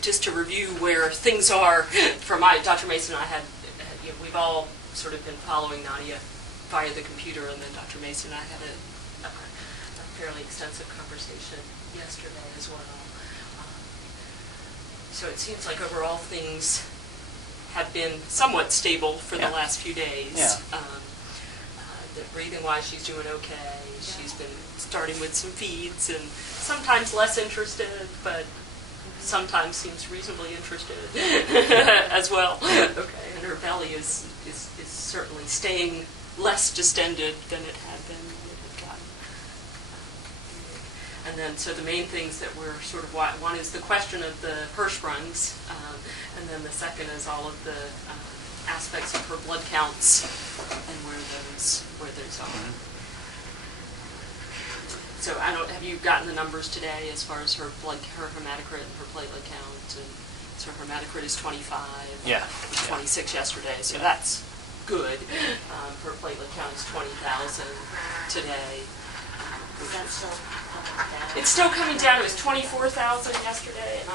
just to review where things are for Dr. Mason and I had, we've all sort of been following Nadia via the computer, and then Dr. Mason and I had a fairly extensive conversation yesterday as well. So it seems like overall things have been somewhat stable for the last few days. Yeah. Breathing-wise, she's doing okay. She's been starting with some feeds, and sometimes less interested, but sometimes seems reasonably interested as well. Okay, and her belly is certainly staying less distended than it had been when it had gotten. And then, so the main things that we're sort of, one is the question of the Hirschsprungs, and then the second is all of the aspects of her blood counts and where those are. So have you gotten the numbers today as far as her hematocrit and her platelet count? And so her hematocrit is 25. Yeah. 26 yesterday, so that's good. Her platelet count is 20,000 today. That's still coming down. It's still coming down. It was 24,000 yesterday, and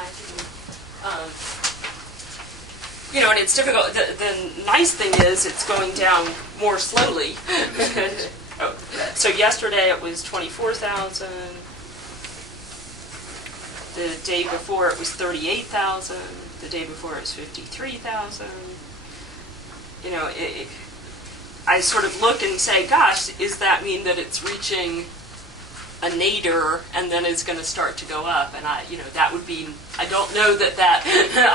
and it's difficult. The nice thing is it's going down more slowly. So yesterday it was 24,000. The day before it was 38,000. The day before it was 53,000. I sort of look and say, gosh, does that mean that it's reaching a nadir and then it's going to start to go up? And that would be, I don't know that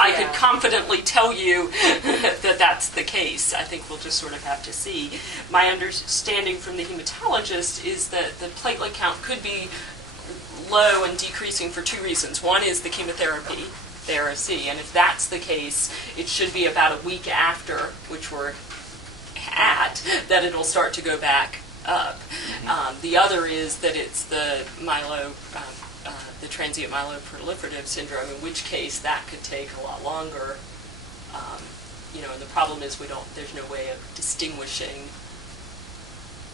I could confidently tell you that that's the case. I think we'll just sort of have to see. My understanding from the hematologist is that the platelet count could be low and decreasing for two reasons. One is the chemotherapy, the ROC, and if that's the case, it should be about a week after, which we're at, that it'll start to go back up. The other is that it's the the transient myeloproliferative syndrome, in which case that could take a lot longer. And the problem is there's no way of distinguishing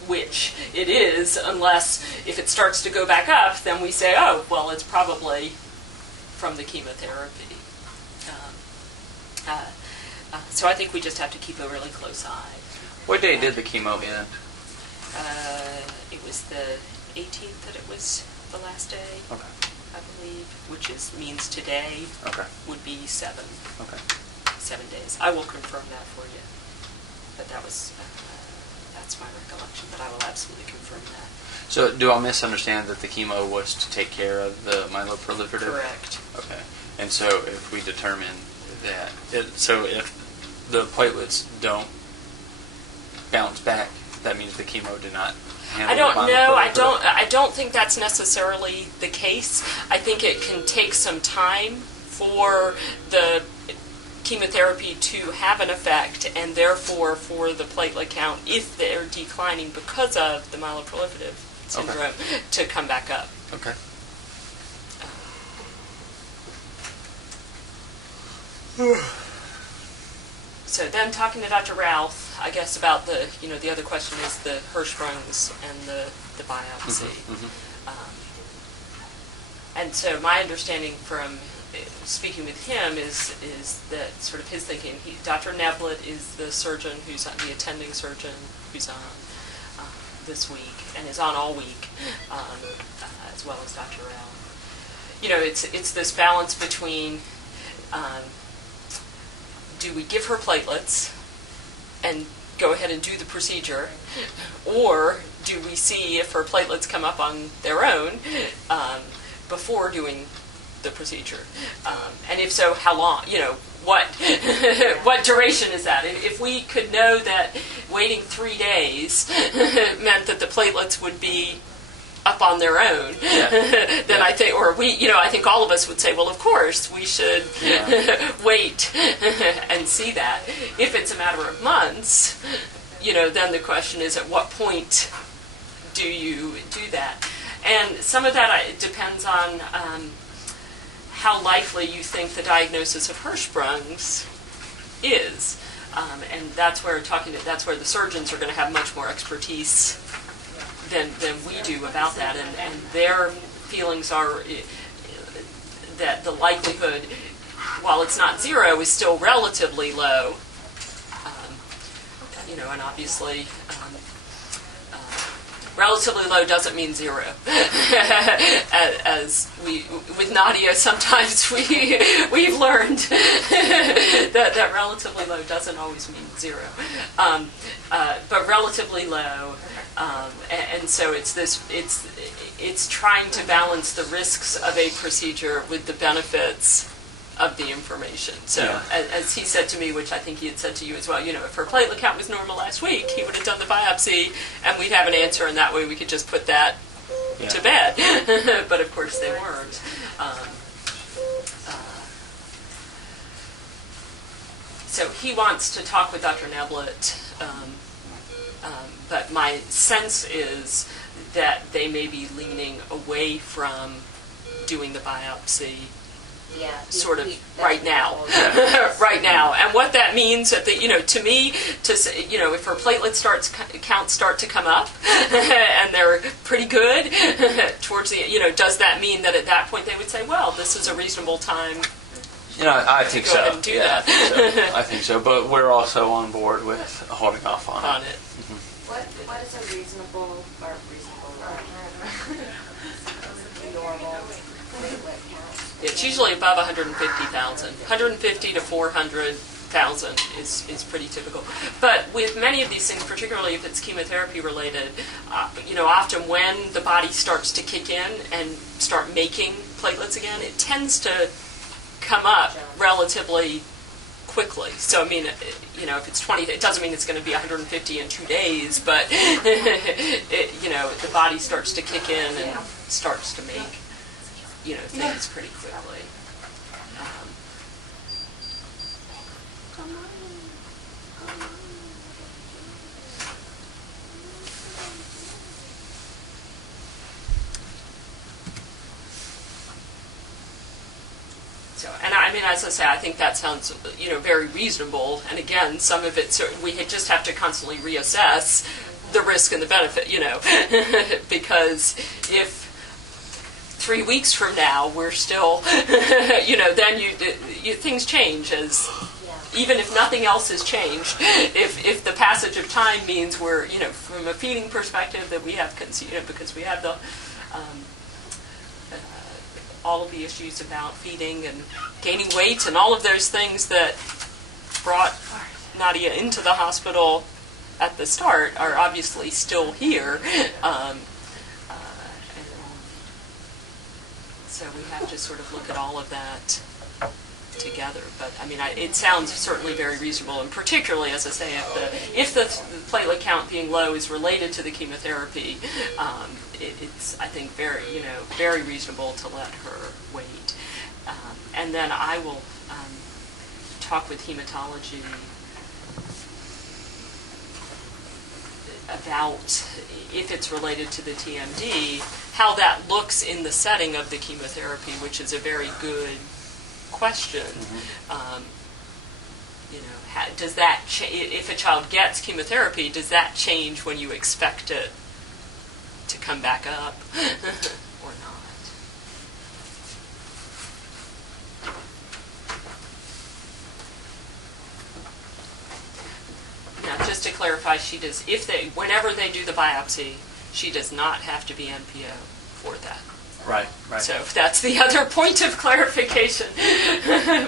which it is, unless if it starts to go back up, then we say, oh, well, it's probably from the chemotherapy. So I think we just have to keep a really close eye. What day did the chemo end? It was the 18th that it was the last day, okay. I believe, which means today would be 7 days. I will confirm that for you, but that's my recollection, but I will absolutely confirm that. So do I misunderstand that the chemo was to take care of the myeloproliferative? Correct. Okay. And so if we determine that, if the platelets don't bounce back, that means the chemo did not handle I don't know. I myeloproliferative? don't think that's necessarily the case. I think it can take some time for the chemotherapy to have an effect, and therefore for the platelet count, if they're declining because of the myeloproliferative syndrome, to come back up. Okay. So then, talking to Dr. Ralph, I guess about the other question is the Hirschsprungs and the biopsy. And so my understanding from speaking with him is that sort of his thinking. Dr. Neblett is the surgeon the attending surgeon who's on this week and is on all week, as well as Dr. Ralph. It's this balance between. Do we give her platelets and go ahead and do the procedure, or do we see if her platelets come up on their own before doing the procedure? And if so, how long? What what duration is that? If we could know that waiting 3 days meant that the platelets would be up on their own, then I think, I think all of us would say, well, of course, we should wait and see that. If it's a matter of months, then the question is, at what point do you do that? And some of that depends on how likely you think the diagnosis of Hirschsprung's is. And that's where the surgeons are going to have much more expertise than we do about that, and their feelings are that the likelihood while it's not zero, is still relatively low. And obviously, relatively low doesn't mean zero. As with Nadia, sometimes we've learned that relatively low doesn't always mean zero, but relatively low, and so it's trying to balance the risks of a procedure with the benefits of the information. So, as he said to me, which I think he had said to you as well, if her platelet count was normal last week, he would have done the biopsy, and we'd have an answer, and that way we could just put that to bed. But of course they weren't. So he wants to talk with Dr. Neblett, but my sense is that they may be leaning away from doing the biopsy. Yeah, sort of right now, right now, and what that means, to me, if her platelet counts start to come up, and they're pretty good towards the, does that mean that at that point they would say, well, this is a reasonable time? I think go so. Ahead and do that. I think so. But we're also on board with holding off on it. Mm-hmm. What is a reasonable normal platelet count? It's usually above 150,000. 150 to 400,000 is pretty typical. But with many of these things, particularly if it's chemotherapy related, often when the body starts to kick in and start making platelets again, it tends to come up relatively quickly. So, I mean, if it's 20, it doesn't mean it's going to be 150 in 2 days, but, the body starts to kick in and starts to make things pretty quickly. So, and I mean, as I say, I think that sounds, very reasonable. And again, some of it, we just have to constantly reassess the risk and the benefit, because if 3 weeks from now we're still, then things change even if nothing else has changed. If the passage of time means we're, from a feeding perspective, that we have, because we have the all of the issues about feeding and gaining weight and all of those things that brought Nadia into the hospital at the start are obviously still here. So we have to sort of look at all of that together. But I mean, it sounds certainly very reasonable, and particularly, as I say, if the platelet count being low is related to the chemotherapy, it's I think very reasonable to let her wait. And then I will talk with hematology about, if it's related to the TMD, how that looks in the setting of the chemotherapy, which is a very good question. Mm-hmm. Does that if a child gets chemotherapy, does that change when you expect it to come back up or not? Now, just to clarify, whenever they do the biopsy, she does not have to be NPO for that. Right. So that's the other point of clarification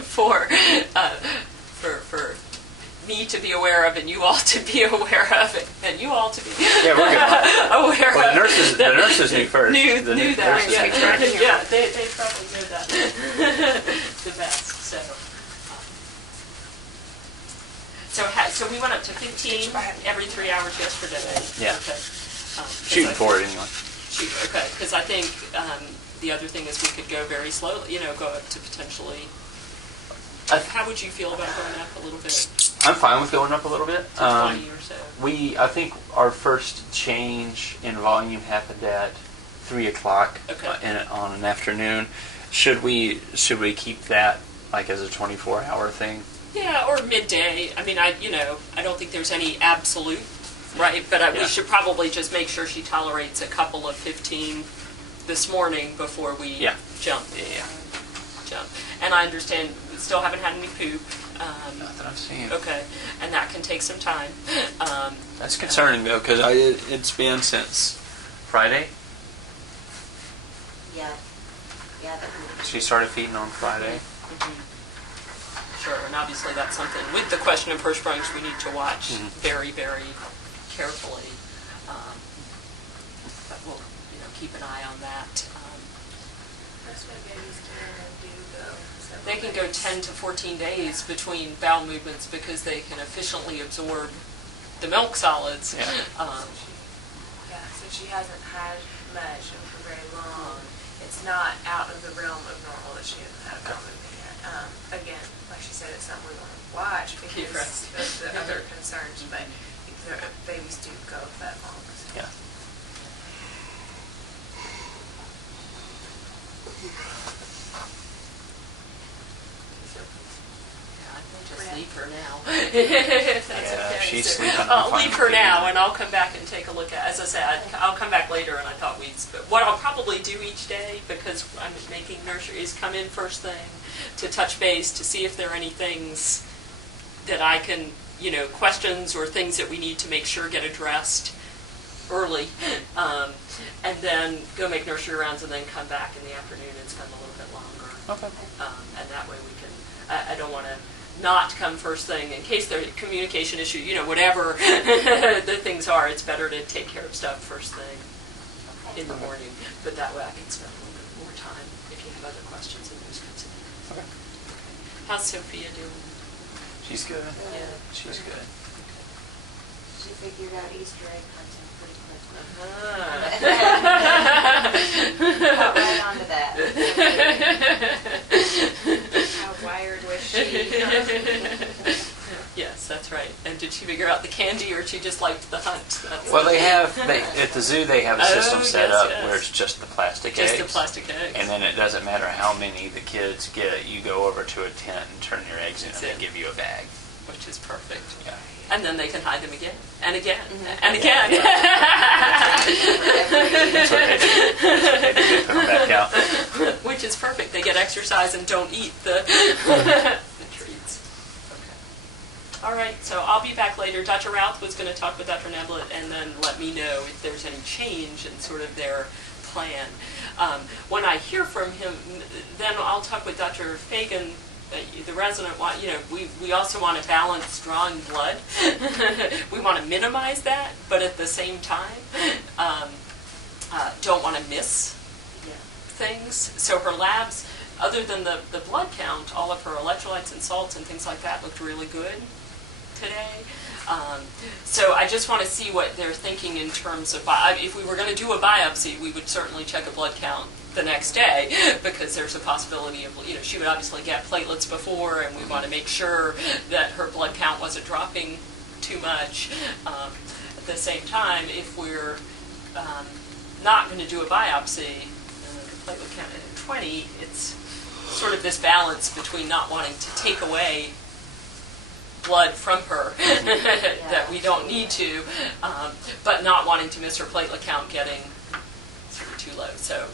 for me to be aware of, and you all to be aware of it, and you all to be we're good. aware well, of. The nurses knew first. Knew that. Nurses Yeah, they probably knew that the best. So we went up to 15 every 3 hours yesterday. Yeah. Okay. Shooting for it anyway. Okay, because I think the other thing is we could go very slowly, go up to potentially. How would you feel about going up a little bit? I'm fine with going up a little bit. 20 or so. I think our first change in volume happened at 3 o'clock on an afternoon. Should we keep that like as a 24-hour thing? Yeah, or midday. I mean, I don't think there's any absolute, right? But we should probably just make sure she tolerates a couple of 15 this morning before we jump. Yeah. jump. And I understand we still haven't had any poop. Not that I've seen. Okay, and that can take some time. That's concerning though, because it's been since Friday. Yeah. Yeah. She started feeding on Friday. Sure, and obviously that's something with the question of first springs we need to watch very, very carefully. But we'll, keep an eye on that. That's when babies do go. They can go 10 to 14 days between bowel movements because they can efficiently absorb the milk solids. Yeah. So she hasn't had much for very long. It's not out of the realm of normal that she hasn't had a bowel movement yet. Again, like she said, it's something we want to watch because of the other concerns, but babies do go that long. So. Yeah. Just leave her now. If that's okay. She's So sleeping. I'll leave her now, and I'll come back and take a look at. As I said, I'll come back later, and I thought but what I'll probably do each day, because I'm making nurseries, come in first thing to touch base to see if there are any things that I can, questions or things that we need to make sure get addressed early, and then go make nursery rounds, and then come back in the afternoon and spend a little bit longer. Okay. And that way we can. I don't want to not come first thing in case there's a communication issue, whatever the things are. It's better to take care of stuff first thing in the morning, but that way I can spend a little bit more time if you have other questions and those kinds of things. Okay. How's Sophia doing? She's good. Yeah. She's good. She figured out Easter egg hunting pretty quickly. Got right onto that. How wired was she? Yes, that's right. And did she figure out the candy, or she just liked the hunt? Well, at the zoo they have a system set up where it's just the plastic eggs. Just the plastic eggs. And then it doesn't matter how many the kids get. You go over to a tent and turn your eggs in, and they give you a bag. Which is perfect. Yeah. And then they can hide them again, and again, and again. That's what they do. They put them back out. Which is perfect. They get exercise and don't eat the treats. Okay. All right, so I'll be back later. Dr. Routh was going to talk with Dr. Neblett and then let me know if there's any change in sort of their plan. When I hear from him, then I'll talk with Dr. Fagan, the resident. We also want to balance drawing blood. We want to minimize that, but at the same time, don't want to miss things. So her labs, other than the blood count, all of her electrolytes and salts and things like that looked really good today. So I just want to see what they're thinking in terms of, if we were going to do a biopsy, we would certainly check a blood count the next day, because there's a possibility of, she would obviously get platelets before, and we want to make sure that her blood count wasn't dropping too much. At the same time, if we're not going to do a biopsy, platelet count at 20, it's sort of this balance between not wanting to take away blood from her that we don't need to, but not wanting to miss her platelet count getting sort of too low. So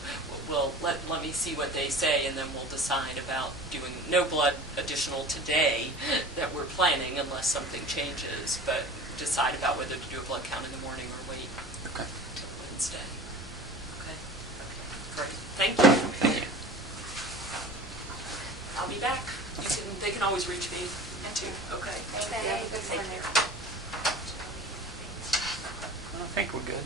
we'll let me see what they say, and then we'll decide about doing no blood additional today that we're planning unless something changes, but decide about whether to do a blood count in the morning or wait till Wednesday. Okay? Great. Thank you. Thank you. I'll be back. They can always reach me too. Okay. Thank you. Have a good Take one. care. I think we're good.